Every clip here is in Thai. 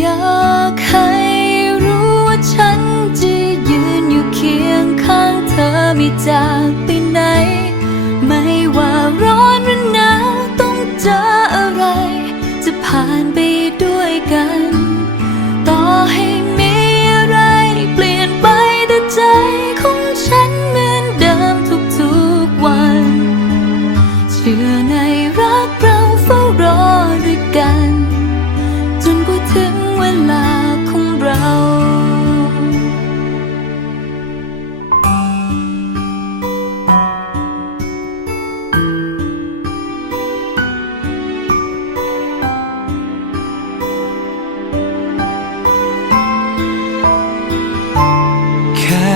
อยากให้รู้ว่าฉันจะยืนอยู่เคียงข้างเธอไม่จากไปไหน ไม่ว่าร้อนหรือหนาวต้องเจออะไร จะผ่านไปด้วยกัน ต่อให้มีอะไรเปลี่ยนไปแต่ใจของฉันเหมือนเดิมทุกๆวัน เชื่อในรัก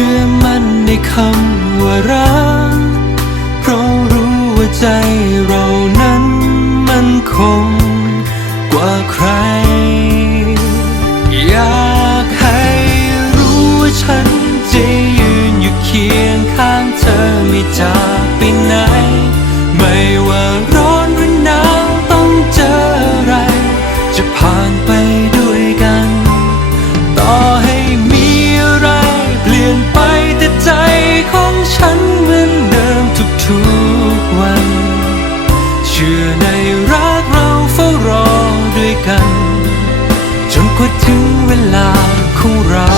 ชื่อมั่นในคำ ชื่อในรักเราเฝ้ารอด้วยกัน จนกว่าถึงเวลาของเรา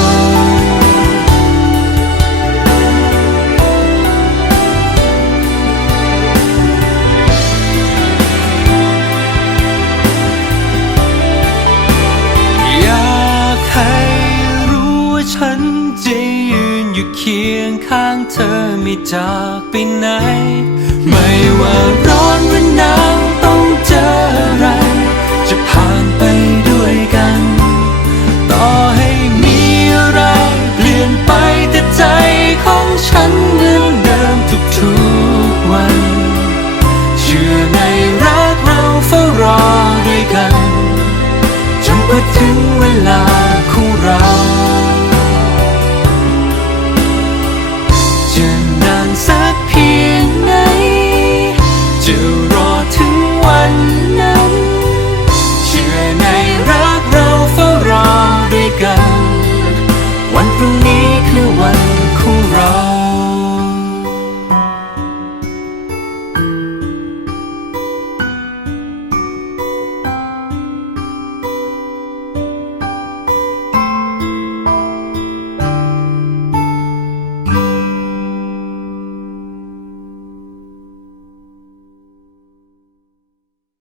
คียงข้างเธอไม่จากไปไหน ไม่ว่าร้อนหรือหนาว